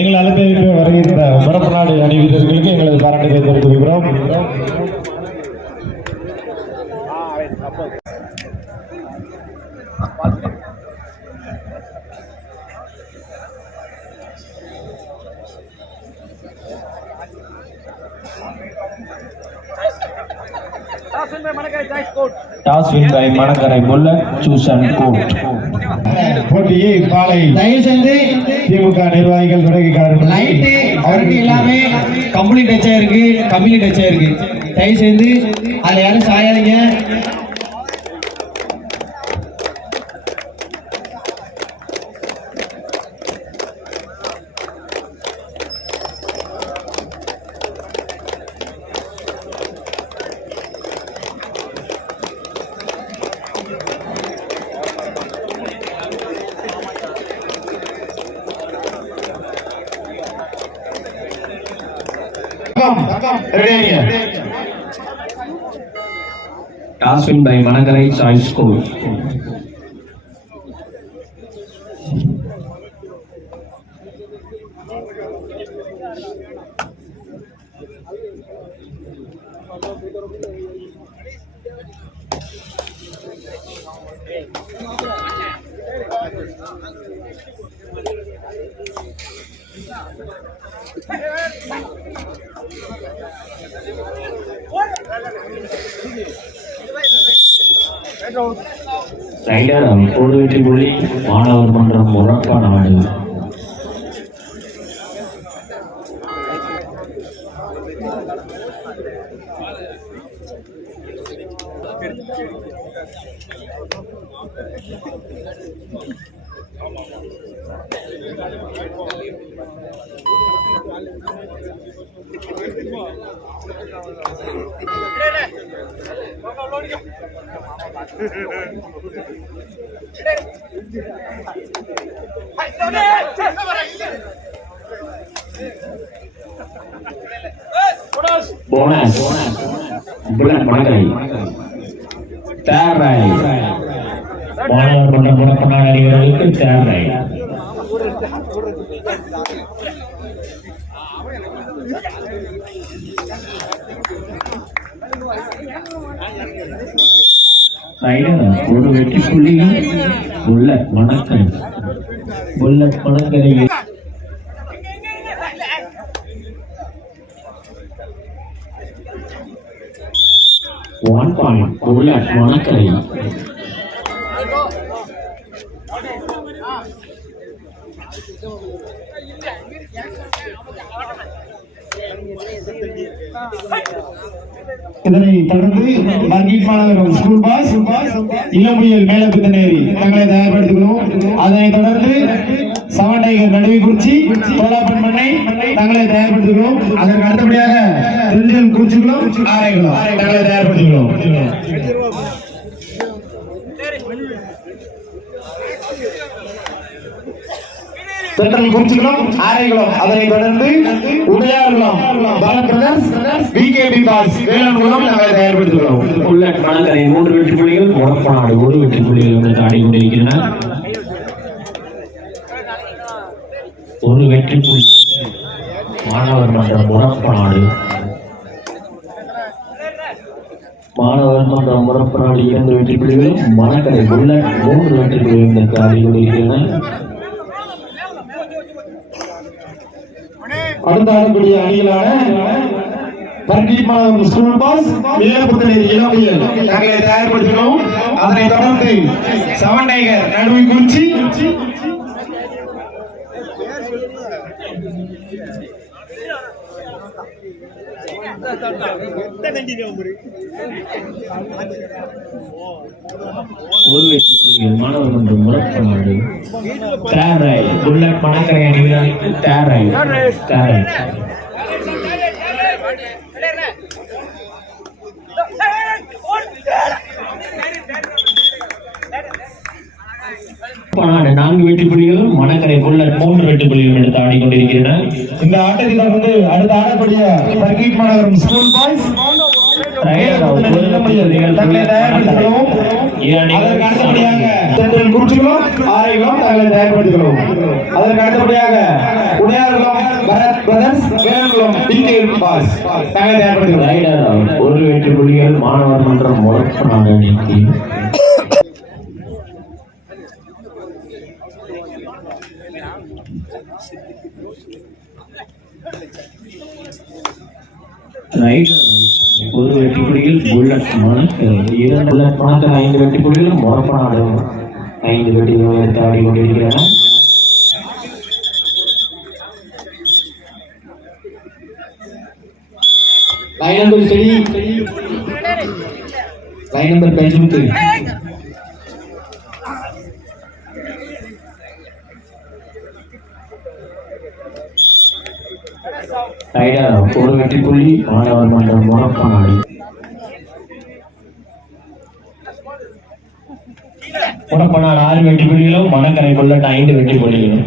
எங்கள் அழைப்பிற்கு வருகின்ற முரப்பு நாடு அணி வீரர்களுக்கு எங்களது பாராட்டுகளை தெரிவிக்கிறோம். Toss win by Manakarai Bullet, choose and court. போட்டியை காலை தயவு செஞ்சு திமுக நிர்வாகிகள் தொடங்கிக்காரர்கள் லைட்டு அவருக்கு எல்லாமே கம்ப்ளீட் டச்சா இருக்கு, கம்ப்ளீட் டச்சா இருக்கு. தயவு செஞ்சு அதுல யாரும் சாயாதீங்க. Toss win by Manakarai, choice court. Rider ஒரு வெற்றி புள்ளி மாணவர் மன்றம் முரப்ப நாடு. Bonus Bullet Manakarai Tarai மாணவர் மன்ற முரப்ப நாடு அணிவர்களுக்கு Tarai Rider ஒரு வெற்றி புள்ளி Bullet Manakarai Bullet Manakarai 1 point Bullet Manakarai. இதனை தொடர்ந்து மர்கீட் மாநகரம் ஸ்கூல் பாஸ் இளமுயல் மேலப்பித்தனேரி தங்களை தயார்படுத்திக்கிறோம். அதனைத் தொடர்ந்து சவன் டைகர் நடுவிக்குறிச்சி கோலாப்பன் பண்ணை தங்களை தயார்படுத்திக்கிறோம். அதற்கு அடுத்தபடியாக திருஞ்சல் குறிச்சிகளும் ஆரைகளும் தங்களை தயார்படுத்திக்கிறோம். சென்ட்ரல் குறிச்சிகளும் ஆரைகளும் அதனைத் தொடர்ந்து உடையார்களும் Balan brothers PKP boss Velankulam நாங்கள் தயார்படுத்துகிறோம். புல்லட் மணக்கரை 3 வெற்றி புள்ளிகள் முரப்ப நாடு 1 வெற்றி புள்ளிகள் வந்து ஆடிக்கொண்டிருக்கின்றன. ஒரு வெற்றி புள்ளி மாணவர் மன்றம் முரப்ப நாடு. மாணவர் மன்றம் முரப்ப நாடு 2 வெற்றி புள்ளிகள் மணக்கரை புல்லட் 3 வெற்றி புள்ளிகள் வந்து ஆடிக்கொண்டிருக்கின்றன. அடுத்த ஆடக்கூடிய அணியிலான மர்கீட் மாநகரம் ஸ்கூல் பாஸ் மேலப்புத்தனேரி இளமுயல் நாங்கள் தயார்படுத்தினோம். அதனைத் தொடர்ந்து சவன் டைகர் நடுவிக்குறிச்சி ஒரு வெற்றி புள்ளிகள் மாணவர் மன்றம் முரப்ப நாடு. Tarai புல்லட் மணக்கரை அணி வீரர்களுக்கு Tarai நாடு 4 வெற்றி புள்ளிகளும் மணக்கரை புல்லட் 3 வெற்றி புள்ளிகளும் எடுத்து ஆடிக்கொண்டிருக்கின்றன. இந்த ஆட்டத்தில் வந்து அடுத்த ஆடக்கூடிய மர்கீட் மாநகரம் ஸ்கூல் பாய்ஸ் தங்களை தயார்படுத்திக்கிறோம். அதற்கு அடுத்தபடியாக சென்ட்ரல் குறிச்சிகளும் ஆரைகளும் தங்களை தயார்படுத்திக்கிறோம். அதற்கு அடுத்தபடியாக உடையார்களும் Bharath brothers Velankulam TK boss தங்களை தயார்படுத்திக்கிறோம். ஒரு வெற்றி புள்ளிகள் மாணவர் மன்றம் முறப்பனாடு அணிக்கு. ஒரு வெற்றி புள்ளிகள் புல்லட் மணக்கரை, 2 புல்லட் மணக்கரை, 5 வெற்றி புள்ளிகளும் முறப்பனாடு 5 வெற்றிகளும் எடுத்து ஆடிக்கொண்டிருக்கிறன. லைன் நம்பர் ஸ்டடி, லைன் நம்பர் பேசுமுத்து. ஒரு வெற்றி புள்ளி மாணவர் மன்றம் முறப்பனாடு. முறப்பனாடு 6 வெற்றி புள்ளிகளும் மணக்கரை புல்லட் 5 வெற்றி புள்ளிகளும்.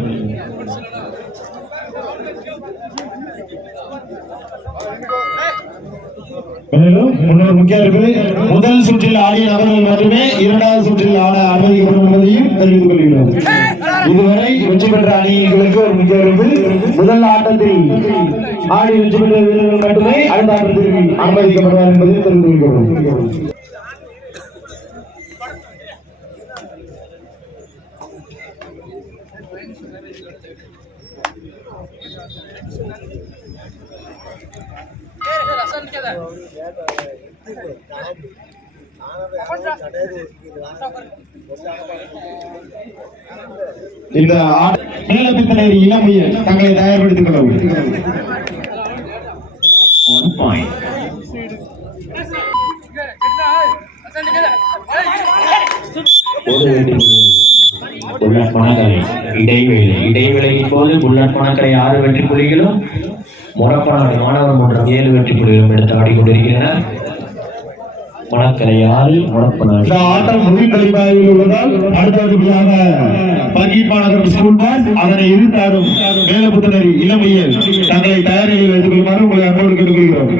மேலும் இன்னொரு முக்கிய அறிவு, முதல் சுற்றில் ஆடிய நபர்கள் மட்டுமே 2வது சுற்றில் ஆட அனுமதிக்கப்படும் என்பதையும் தெரிவித்துக் கொள்கிறோம். இதுவரை வெற்றி பெற்ற அணிகளுக்கு ஒரு முக்கிய அறிவு, முதல் ஆட்டத்தில் ஆடி வெற்றி பெற்ற வீரர்கள் மட்டுமே அடுத்த ஆட்டத்திற்கு அனுமதிக்கப்படுவார் என்பதையும் தெரிவித்துக் கொள்கிறோம். இந்த மேலப்பித்தனேரி இளமையில் தங்களை தயார்படுத்திக் கொள்ளவும். புல்லட் மணக்கரை இடைவேளையின் போது புல்லட் மணக்கரை 6 வெற்றி புள்ளிகளும் முறப்பனாடு மாணவர் மன்றம் 7 வெற்றி புள்ளிகளும் எடுத்து ஆடிக்கொண்டிருக்கின்றனர். மணக்கரை 6, முறப்பனாடு. இந்த ஆட்டம் முடிவடைவில் உள்ளதால் அடுத்தபடியாக பங்கீப்பாளர்கள் ஸ்கூல் பாஸ் அதனை எதிர்த்தாடும் மேலப்புத்தனேரி இளமையில் தங்களை தயாரில் வைத்துக் கொள்ளுமாறு உங்களை அன்போடு கேட்டுக்கொள்கிறோம்.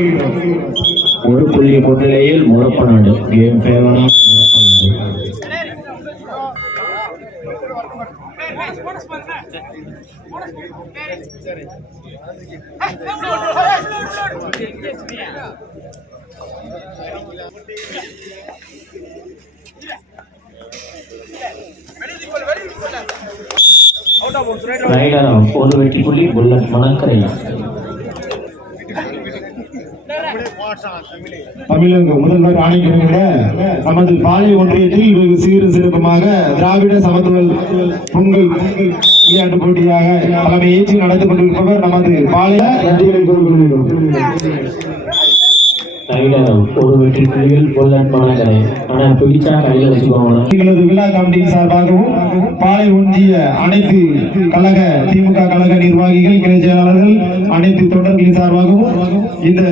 ஒரு புள்ளி முன்னிலையில் முறப்பனாடு. கேம் ஃபேவரா முறப்பனாடு. ஒரு வெற்றி புள்ளி புல்லட் மணக்கரை. தமிழக முதல்வர் ஆணைக்கிழமையிட நமது பாளை ஒன்றியத்தில் வெகு சீர சிறப்புமாக திராவிட சமத்துவ பொங்கல் விளையாட்டு போட்டியாக தலைமை ஏற்றி நடத்தி கொண்டிருப்பவர் நமது பாளைய நன்றிகளை கூறிக்கொள்கிறோம். ஒரு வெற்றி புள்ளிகள் புல்லட் மணக்கரை. ஆனா பிடிச்சா கையில வச்சுக்கோங்க. எங்களது விழா கமிட்டியின் சார்பாகவும் பாளை ஒன்றிய அனைத்து கழக திமுக கழக நிர்வாகிகள் கிளை செயலாளர்கள் அனைத்து தொண்டர்களின் சார்பாகவும் இந்த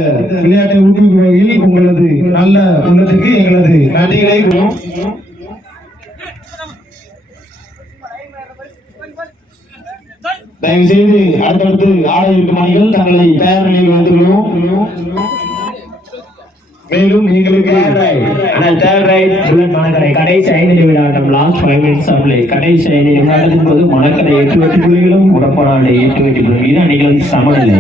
விளையாட்டை ஊக்குவிக்கும் வகையில் உங்களது நல்ல உள்ளத்துக்கு எங்களது நன்றிகளை தயவு செய்து அடுத்தடுத்து ஆட இருக்கும் அணிகள் தங்களை தயார் நிலையில் வந்து கொள்வோம். மேலும் எங்களுக்கு கடைசி 5 நிமிட ஆட்டம், லாஸ்ட் 5 minutes ஆஃப் பிளே. கடைசி 5 நிமிட ஆட்டத்தின் போது மணக்கரை 8 வெற்றி புள்ளிகளும் முறப்பனாடு 8 வெற்றி புள்ளிகள். இது அணிகள் சமநிலை.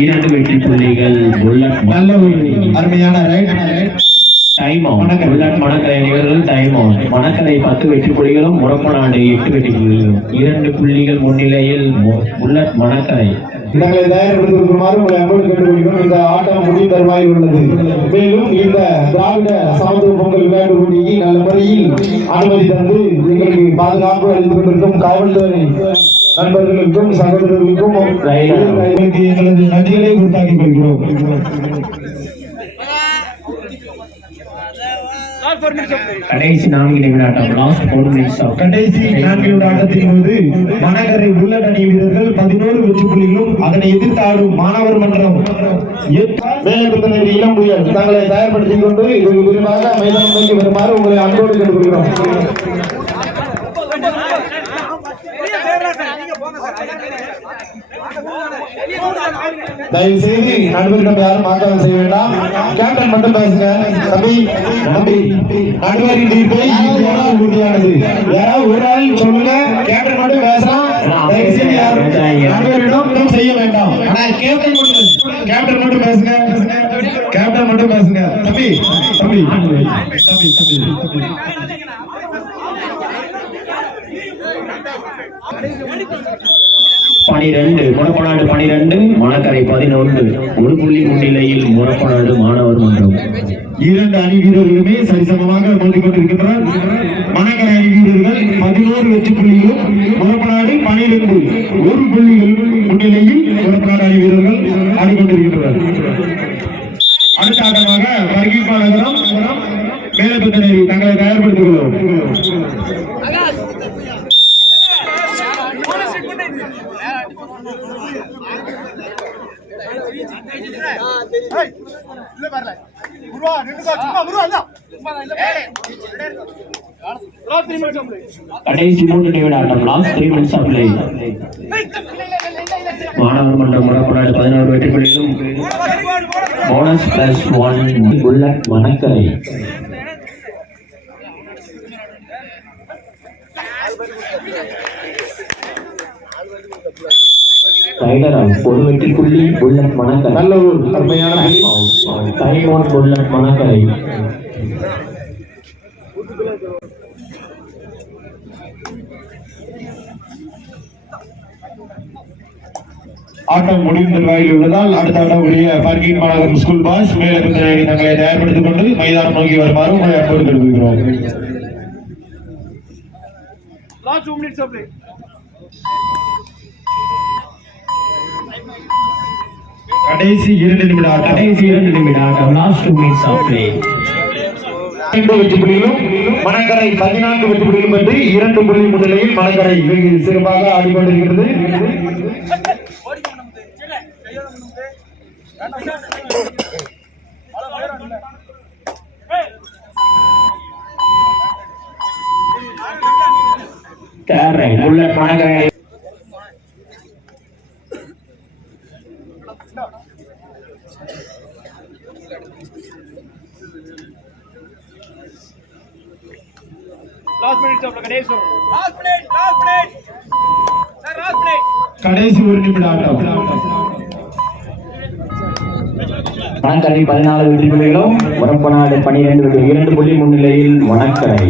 2 வெற்றி புள்ளிகள் புல்லட். நல்ல ஒரு அருமையான raid. Time out. Bullet Manakkarai அணிவர்கள் டைம் அவுட். மணக்கரை 10 வெற்றி புள்ளிகளும் முறப்பனாடு 8 வெற்றி புள்ளிகளும். 2 புள்ளிகள் முன்னிலையில் புல்லட் மணக்கரை. தங்களை தயார்படுத்திருக்குமாறு உங்களை அன்போடு கேட்டுக்கொள்கிறோம். இந்த ஆட்டம் முடிவு தருவாயில் உள்ளது. மேலும் இந்த திராவிட சமத்துவ பொங்கல் விளையாட்டு போட்டிக்கு நல்ல முறையில் அனுமதி தந்து எங்களுக்கு பாதுகாப்பு அளித்துக் கொண்டிருக்கும் காவல்துறை நண்பர்களுக்கும் சகோதரர்களுக்கும் எங்களது நன்றிகளை உண்டாக்கிக் கொள்கிறோம். கடைசி 4 நிமிட ஆட்டம், லாஸ்ட் 4 minutes ஆஃப். கடைசி 4 நிமிட ஆட்டத்தின் போது மணக்கரை புல்லட் அணி வீரர்கள் 11 வெற்றி புள்ளிகளும் அதனை எதிர்த்து ஆடும் மாணவர் மன்றம் மேலப்புத்தனேரி இளம்புயல் தங்களை தயார்படுத்திக் கொண்டு இது விரிவாக மைதானம் நோக்கி வருமாறு உங்களை அன்போடு கேட்டுக்கொள்கிறோம். தயவு செய்து நடுவரிடம் யாரும் மாற்றம் செய்ய வேண்டாம். கேப்டன் மட்டும் பேசுங்க. தம்பி தம்பி நடுவரின் தீர்ப்பை உறுதியானது. யாராவது ஒரு ஆள் சொல்லுங்க. கேப்டன் மட்டும் பேசலாம். தயவு செய்து யாரும் நடுவரிடம் செய்ய வேண்டாம். கேப்டன் மட்டும் பேசுங்க. கேப்டன் மட்டும் பேசுங்க. தம்பி தம்பி தம்பி தம்பி பனிரெண்டு முறப்பநாடு 12 மணக்கரை 11 ஒரு புள்ளி முன்னிலையில் முறப்பநாடு மாணவர் மன்றம். இரண்டு அணி வீரர்களுமே சரிசமமாக மோதிக் கொண்டிருக்கின்றனர். மணக்கரை அணி வீரர்கள் 11 வெற்றி புள்ளிகளும் முறப்பநாடு 12 ஒரு புள்ளிகள் முன்னிலையில் முறப்பநாடு அணி வீரர்கள் ஆடிக்கொண்டிருக்கின்றனர். அடுத்த ஆட்டமாக வர்கீஸ் நகரம் மேலப்பத்தனேரி தங்களை தயார்படுத்திக் கொள்வோம். கடைசி 3 நிமிட ஆட்டம். Last 3 minutes of play. மாணவர் மன்றம் முறப்பநாடு 11 வெற்றி புள்ளிகளும் போனஸ் +1 புல்லட் மணக்கரை. ஒரு வெற்றி புள்ளி புல்லட் மணக்கரை. நல்ல ஒரு அருமையான டைம் புல்லட் மணக்கரை. ஆட்டம் முடிந்த வாயில் உள்ளதால் அடுத்த ஆட்டக்கூடிய பார்க்கிங் மாநகரம் ஸ்கூல் பாஸ் மேலப்பத்தனேரி தங்களை தயார்படுத்திக் கொண்டு மைதானம் நோக்கி வருமாறு உங்களை அன்போடு கேட்டுக்கொள்கிறோம். கடைசி 2 நிமிட ஆட்டம். கடைசி 2 நிமிட ஆட்டம். Last 2 minutes of play. 5 வெற்றி புள்ளிகளும் மணக்கரை 14 வெற்றி புள்ளிகளும் பெற்று 2 புள்ளி முன்னிலையில் மணக்கரை வெகு சிறப்பாக ஆடிக்கொண்டிருக்கிறது. புல்லட் மணக்கரை. கடைசி 1 நிமிட ஆட்டம். மணக்கரை 14 வெற்றி புள்ளிகளும் முறப்பநாடு 12 2 புள்ளி முன்னிலையில் மணக்கரை.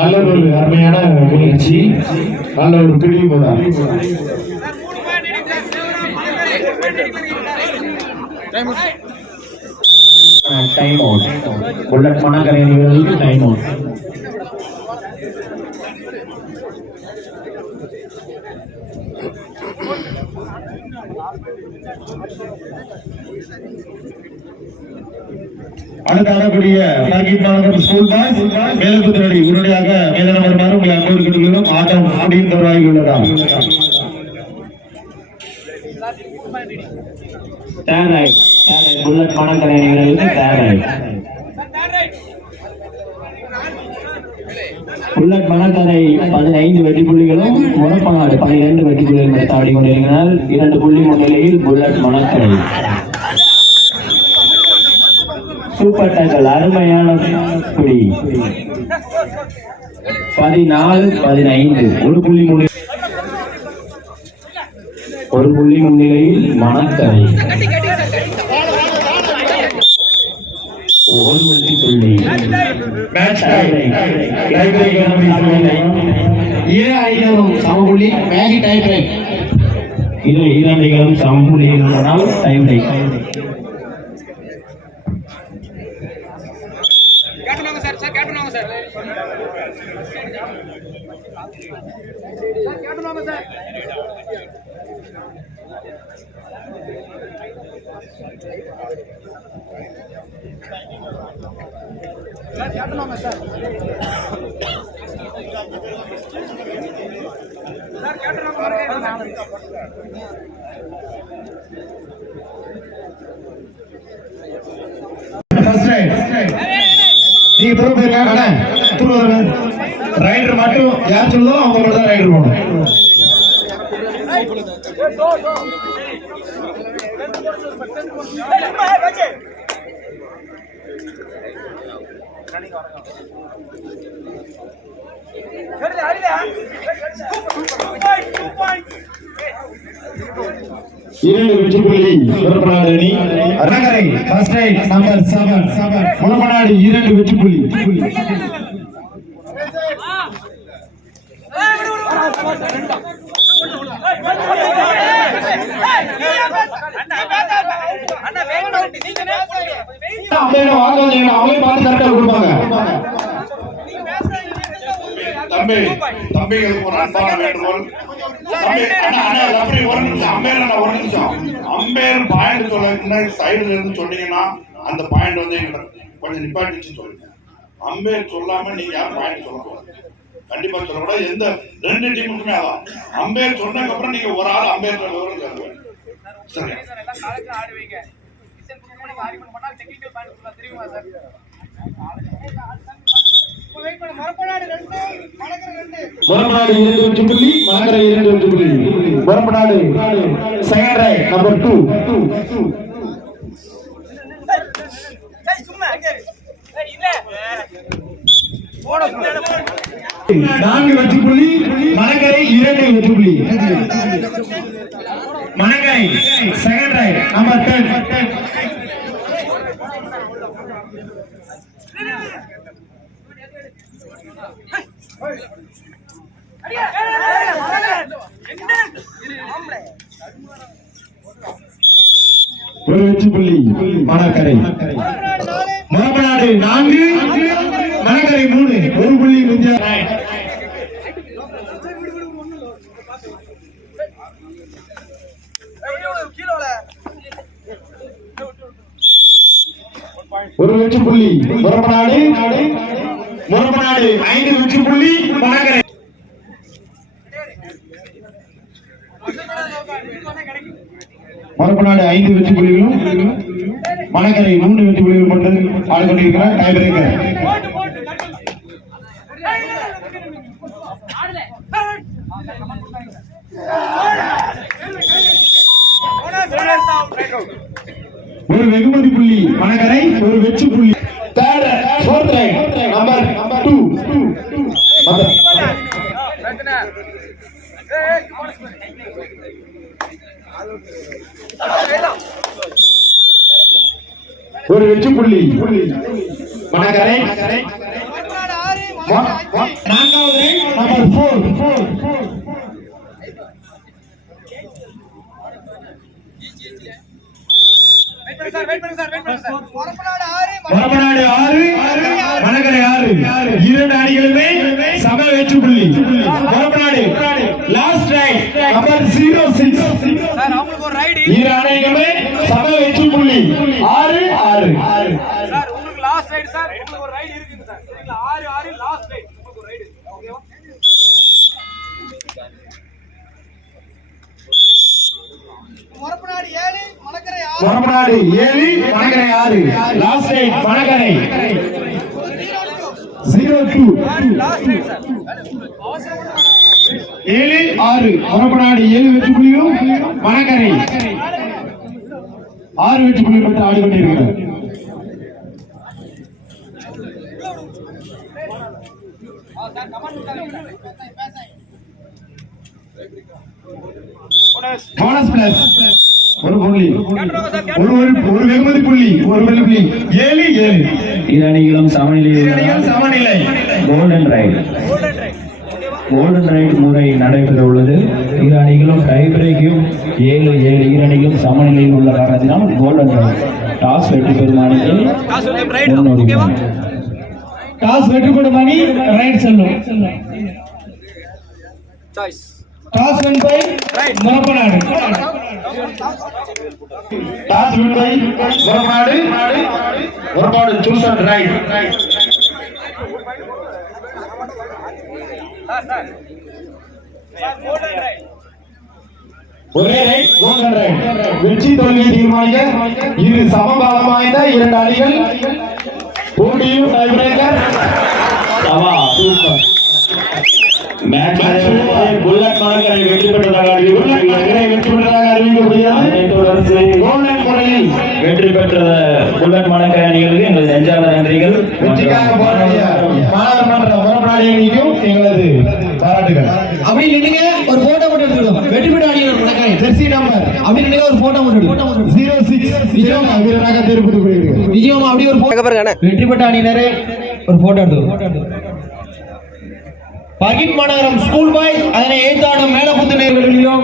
நல்ல ஒரு அருமையான முயற்சி. நல்ல ஒரு பிடி போதா. Time out. புல்லட் மணக்கரை அணிகளுக்கு டைம் அவுட். அடுத்து ஆடக்கூடிய பார்க்கிங் மாநகரம் ஸ்கூல் பாஸ் மேலப்பத்தனேரி உடனடியாக மைதானம் வருமாறு உங்களை அன்போடு கேட்டுக்கொள்கிறோம். ஆட்டம் முடிந்த வாயில் உள்ளதா. புல்லட் மணக்கரை அணிகளுக்கு புல்லட் மணக்கரை 15 வெற்றி புள்ளிகளும் முறப்பநாடு 12 வெற்றி புள்ளிகளும் எடுத்து ஆடிக்கொண்டிருக்கிறார். 2 புள்ளி முன்னிலையில் புல்லட் மணக்கரை. Super tackle. அருமையான புள்ளி. 14-15 ஒரு புள்ளி முன்னிலையில் மணக்கரை. ஒரு வெற்றி புள்ளி. சமபுள்ளி மேகி டைப் ரைட். இது 2 அணிகளும் சமபுள்ளியில் உள்ளதால் டைம் ரைட். நீங்க திரும்ப போயிருக்காங்க. ரைடர் மட்டும் யார் சொல்லுதோ அவங்க கூட தான் ரைடர் போகணும். இரண்டு வெற்றி புள்ளி முரப்பநாடு அணி. அரங்கரை ஃபர்ஸ்ட் ரைட் நம்பர் 7 முரப்பநாடு 2 வெற்றி புள்ளி. அவங்களே பார்த்து கரெக்டா கொடுப்பாங்க. தம்பிகளுக்கு ஒரு அன்பான வேண்டுகோள். அம்பேர் பாயிண்ட் சொல்ல சைடுல இருந்து சொன்னீங்கன்னா அந்த பாயிண்ட் வந்து கொஞ்சம் நிப்பாட்டிச்சு சொல்லுங்க. அம்பேர் சொல்லாம நீங்க யாரும் பாயிண்ட் சொல்லக்கூடாது, கண்டிப்பா சொல்லக்கூடாது. எந்த ரெண்டு டீமுக்குமே அதான். அம்பேர் சொன்னதுக்கு அப்புறம் நீங்க ஒரு ஆள் அம்பேர் விவரம் சொல்லுங்க. சரி, முரப்பநாடு 2 வெற்றி புள்ளி, மணக்கரை 2 வெற்றி புள்ளி. Murappanadu second right number 2. 4 வெற்றி புள்ளி, மணக்கரை 2 வெற்றி புள்ளி. Manakkarai second right number 10. ஒரு வெற்றி புள்ளி மணக்கரை. முரப்பநாடு 4 மணக்கரை 3 ஒரு புள்ளி வித்தியாசம். ஒரு வெற்றி புள்ளி முரப்பநாடு 5 வெற்றி புள்ளி மணக்கரை. முரப்பநாடு 5 வெற்றி புள்ளிகளும் மணக்கரை 3 வெற்றி புள்ளிகள் கொண்டு ஆடிக்கொண்டிருக்கிறார். Tie breaker. ஒரு வெகுமதி புள்ளி மணக்கரை, ஒரு வெற்றி புள்ளி. Fourth right number 2. ஒரு வெற்றி புள்ளி மணக்கரை. 4வது ரைட் நம்பர் 4. முரப்பநாடு 6 மணக்கரை 6 இரண்டு அணிகளுமே சம வெற்றி புள்ளி. Murappanadu last right number 06. இரு அணிகளுமே சம வெற்றி புள்ளி 6 6. சார் உங்களுக்கு லாஸ்ட் ரைட் சார், உங்களுக்கு ஒரு ரைட் இருக்குங்க சார். சரிங்களா? 6 6 லாஸ்ட் ரைட் உங்களுக்கு ஒரு ரைட். ஓகேவா? Murappanadu 7 Manakkarai 6. Murappanadu 7 Manakkarai 6 last right Manakkarai 02. Last right sir. 7 6 Murappanadu 7 வெற்றி புள்ளியும் மணக்கரை 6 வெற்றி புள்ளி பெற்று ஆடிக்கொண்டிருக்கிறார். போனஸ் பிளஸ் ஒரு புள்ளி, ஒரு வெகுமதி புள்ளி, ஒரு வெள்ளி புள்ளி. 7 7 இரு அணிகளும் சமநிலையில் சமநிலை. கோல்டன் ரைட் முறை நடைபெற உள்ளது. இரு அணிகளும் டை பிரேக்கையும் 7 7 இரு அணிகளும் சமநிலையில் உள்ள காரணத்தினால் கோல்டன் ரைட் டாஸ் வெற்றி பெறும் அணிக்கு முன்னோடி. டாஸ் வெற்றி பெறும் அணி ரைட் செல்லும். Choice toss win by Murappanadu. Toss win by Murappanadu. Murappanadu choose and raid. ஒரே ரைட் கோல்டன் ரைட். வெற்றி தோல்வியை தீர்மானிக்க இரு சமபலம் வாய்ந்த இரண்டு அணிகள் போட்டியும் tie breaker. Super. Match bullet Manakkarai வெற்றி பெற்றதாக அறிவிக்கப்படுகிறது. அதனைத் தொடர்ந்து கோல்டன் முறையில் வெற்றி பெற்ற புல்லட் மாநகரை அணிகளுக்கு எங்களது நெஞ்சார்ந்த நன்றிகள். வெற்றிக்காக போராடிய மாணவர் மன்ற உறுப்பினர் அணிக்கும் எங்களது பாராட்டுகள். அப்படி நின்னுங்க ஒரு போட்டோ மட்டும் எடுத்துக்கோங்க. வெற்றி பெற்ற அணியினர் வணக்கம். ஜெர்சி நம்பர் அப்படி நின்னுங்க ஒரு போட்டோ மட்டும் எடுத்துக்கோங்க. 06 விஜயமா வீரராக தேர்வு பெறுகிறார். விஜயமா அப்படி ஒரு வெற்றி பெற்ற அணியினரே ஒரு போட்டோ எடுத்துக்கோங்க. பகிட் மாநகரம் ஸ்கூல் பாய்ஸ் அதனை ஏத்தாடும் மேலப்புத்து நேர்களிலும்